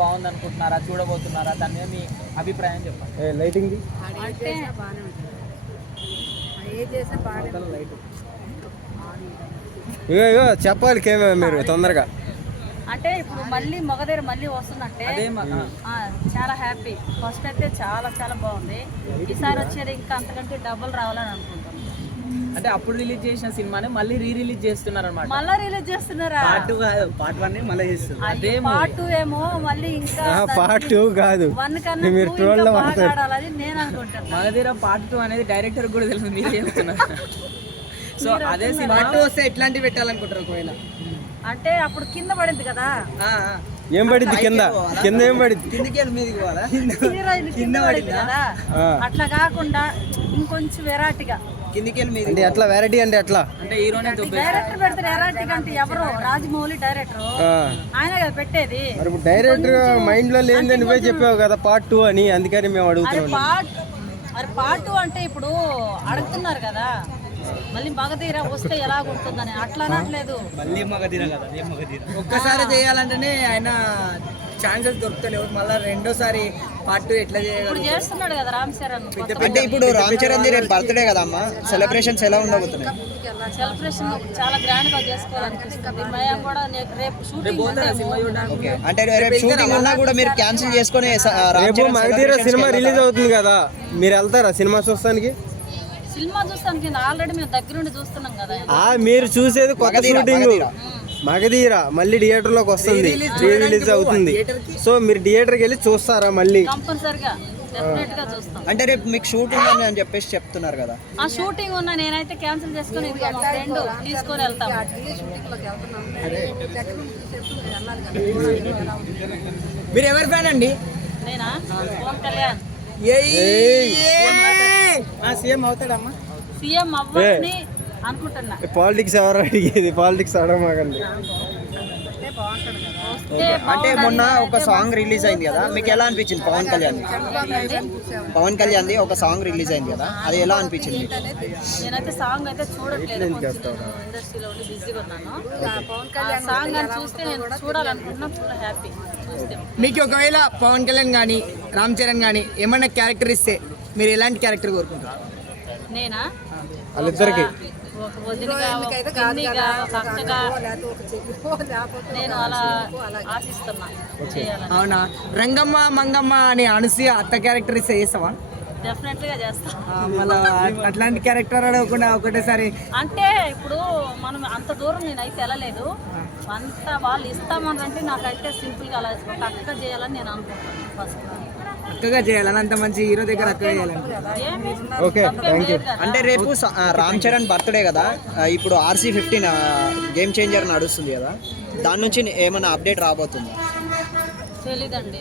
బాగుంది అనుకుంటున్నారా, చూడబోతున్నారా? దాని మీద మీ అభిప్రాయం చెప్పండి. లైటింగ్ చెప్పాలి మీరు తొందరగా. అంటే ఇప్పుడు మళ్ళీ మగధీర మళ్ళీ వస్తుందంటే చాలా హ్యాపీ. ఫస్ట్ అయితే చాలా చాలా బాగుంది. ఈసారి వచ్చేది ఇంకా అంతకంటే డబుల్ రావాలని అనుకుంటున్నాను. అంటే అప్పుడు రిలీజ్ చేసిన సినిమాని మళ్ళీ రిలీజ్ చేస్తున్నారు అన్నమాట. మళ్ళీ రిలీజ్ చేస్తున్నారా? పార్ట్ 1 మళ్ళీ చేస్తున్నారు. అదే పార్ట్ 2 ఏమో మళ్ళీ ఇంకా పార్ట్ 2 కాదు, 1 కన్నా మీరు ట్రోల్ మాట్లాడాలని నేను అనుకుంటున్నాను. మగధీర పార్ట్ 2 అనేది డైరెక్టర్ కూడా తెలుసు, మీరు చెప్తున్నారు. సో అదే సినిమా పార్ట్ 2 వస్తే ఎట్లాంటివి పెట్టాలనుకుంటారు ఒకవేళ? అంటే అప్పుడు కింద పడింది కదా, ఏం పడింది కింద ఏం పడింది? కిందకి మీదకి పోవాలా? హీరోయిన్ కింద పడింది కదా, అట్లా కాకుండా ఇంకొంచెం వెరైటీగా కిందకి మీద. అంటే ఎట్లా వెరైటీ అంటే ఎట్లా? అంటే హీరోనే డైరెక్టర్ పెడతారు. వెరైటీగా అంటే ఎవరు? రాజమౌళి డైరెక్టర్, ఆయన కదా పెట్టేది. డైరెక్టర్ మైండ్ లో లేదని నువ్వే చెప్పావు కదా పార్ట్ 2 అని, అందుకని మేము అడుగుతున్నాం. పార్ట్ 2 అంటే ఇప్పుడు అడుగుతున్నారు కదా, మళ్ళీ మగధీర వస్తే ఎలాగుంటుందని. అట్లా అనట్లేదు, మళ్ళీ మగధీర కదా, ఒక్కసారి చేయాలంటేనే ఆయన ఛాన్సెస్ దొరుకుతలేవు. మళ్ళీ రెండోసారి పార్ట్ 2 ఎట్లా ఇప్పుడు చేస్తున్నాడు కదా రామ్ చరణ్. అంటే ఇప్పుడు రామ్ చరణ్ రేపు బర్త్డే కదా అమ్మ, సెలబ్రేషన్స్ ఎలా ఉండబోతున్నాయి? సెలబ్రేషన్ చాలా గ్రాండ్ గా చేసుకోవాలనిపిస్తుంది. మేము కూడా రేపు షూటింగ్ అంటే రేపు షూటింగ్ ఉన్నా కూడా మీరు క్యాన్సిల్ చేసుకుని రేపు మగధీర సినిమా రిలీజ్ అవుతుంది కదా, మీరు వెళ్తారా సినిమా చూస్తానికి? సినిమా చూస్తానికి ఆల్రెడీ మేము దగ్గరుండి చూస్తున్నాం కదా. మీరు చూసేది కొత్త షూటింగ్ మగధీర మళ్ళీ థియేటర్ లోకి వస్తుంది, రిలీజ్ అవుతుంది. సో మీరు థియేటర్కి వెళ్ళి చూస్తారా మళ్ళీ? కంపల్సరిగా డెఫినెట్ గా చూస్తాం. అంటే రేపు మీకు షూటింగ్ ఉంది అని చెప్పేసి చెప్తున్నారు కదా. ఆ షూటింగ్ ఉన్నా నేనైతే క్యాన్సిల్ చేసుకుని ఇదిగో మా ఫ్రెండ్ తీసుకొని వెళ్తాం. మీరు ఎవరి ఫ్యాన్ అండి? నేనా? పవన్ కళ్యాణ్. సీఎం అవుతాడమ్మా? సీఎం అవ్వాలని అనుకుంటున్నా. పాలిటిక్స్ ఎవరు అడిగేది? పాలిటిక్స్ అడగమాకండి. అంటే మొన్న ఒక సాంగ్ రిలీజ్ అయింది కదా, మీకు ఎలా అనిపించింది? పవన్ కళ్యాణ్ ఒక సాంగ్ రిలీజ్ అయింది కదా, అది ఎలా అనిపించింది? నేనైతే సాంగ్ అయితే చూడట్లేదు, ఇండస్ట్రీలో ఉండి బిజీగా ఉన్నాను. సాంగ్ అని చూస్తే నేను చూడాలనుకుంటున్నా, ఫుల్ హ్యాపీ చూస్తే. మీకు ఒకవేళ పవన్ కళ్యాణ్ కానీ రామ్ చరణ్ కానీ ఏమన్నా క్యారెక్టర్ ఇస్తే మీరు ఎలాంటి క్యారెక్టర్ కోరుకుంటారు? నేనా? వాళ్ళిద్దరికి ఒక వదినగా, ఒక పిన్నిగా, ఒక అక్కగా నేను అలా ఆశిస్తున్నా చేయాలని. అవునా? రంగమ్మ మంగమ్మ అని అనసూయ అత్త క్యారెక్టర్ ఇస్తే చేస్తావా? డెఫినెట్ గా చేస్తా. మళ్ళీ అట్లాంటి క్యారెక్టర్ అడగకుండా ఒకటేసారి. అంటే ఇప్పుడు మనం అంత దూరం నేనైతే వెళ్ళలేదు, అంత వాళ్ళు ఇస్తామనంటే నాకైతే సింపుల్ గా అలా ఒక అక్క చేయాలని నేను అనుకుంటాను. ఫస్ట్ అక్కగా చేయాలని, అంత మంచి హీరో దగ్గర అక్కగా చేయాలని. అంటే రేపు రామ్ చరణ్ బర్త్డే కదా, ఇప్పుడు RC15 గేమ్ చేంజర్ నడుస్తుంది కదా, దాని నుంచి ఏమైనా అప్డేట్ రాబోతుందా? తెలీదండి.